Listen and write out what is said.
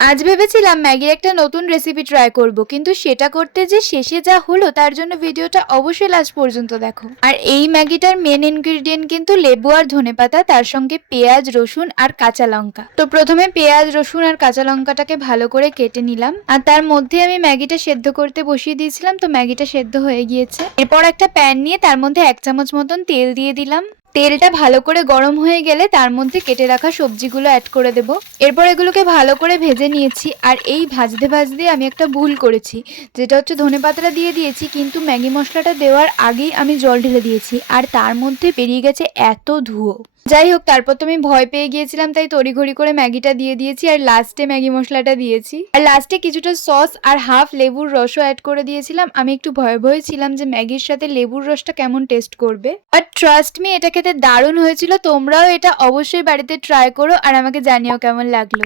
আজ ভেবেছিলাম ম্যাগির একটা নতুন রেসিপি ট্রাই করব, কিন্তু সেটা করতে যে শেষে যা হলো তার জন্য ভিডিওটা অবশ্যই লাস্ট পর্যন্ত দেখো। আর এই ম্যাগিটার মেন ইনগ্রেডিয়েন্ট কিন্তু লেবু আর ধনেপাতা, তার সঙ্গে পেঁয়াজ, রসুন আর কাঁচা লঙ্কা। তো প্রথমে পেঁয়াজ, রসুন আর কাঁচা লঙ্কাটাকে ভালো করে কেটে নিলাম, আর তার মধ্যে আমি ম্যাগিটা সেদ্ধ করতে বসিয়ে দিয়েছিলাম। তো ম্যাগিটা সেদ্ধ হয়ে গিয়েছে। এরপর একটা প্যান নিয়ে তার মধ্যে 1 চামচ মতন তেল দিয়ে দিলাম। তেলটা ভালো করে গরম হয়ে গেলে তার মধ্যে কেটে রাখা সবজিগুলো অ্যাড করে দেব। এরপর এগুলোকে ভালো করে ভেজে নিয়েছি। আর এই ভাজতে ভাজতে আমি একটা ভুল করেছি, যেটা হচ্ছে ধনেপাতাটা দিয়ে দিয়েছি, কিন্তু ম্যাগি মশলাটা দেওয়ার আগেই আমি জল ঢেলে দিয়েছি, আর তার মধ্যে বেরিয়ে গেছে এত ধুয়ো। যাই হোক, তারপর তো আমি ভয় পেয়ে গিয়েছিলাম, তাই তড়িঘড়ি করে ম্যাগিটা দিয়ে দিয়েছি আর লাস্টে ম্যাগি মশলাটা দিয়েছি। আর লাস্টে কিছুটা সস আর হাফ লেবুর রসও অ্যাড করে দিয়েছিলাম। আমি একটু ভয়ে ভয়ে ছিলাম যে ম্যাগির সাথে লেবুর রসটা কেমন টেস্ট করবে। আর ট্রাস্ট মি, এটা খেতে দারুণ হয়েছিল। তোমরাও এটা অবশ্যই বাড়িতে ট্রাই করো আর আমাকে জানিও কেমন লাগলো।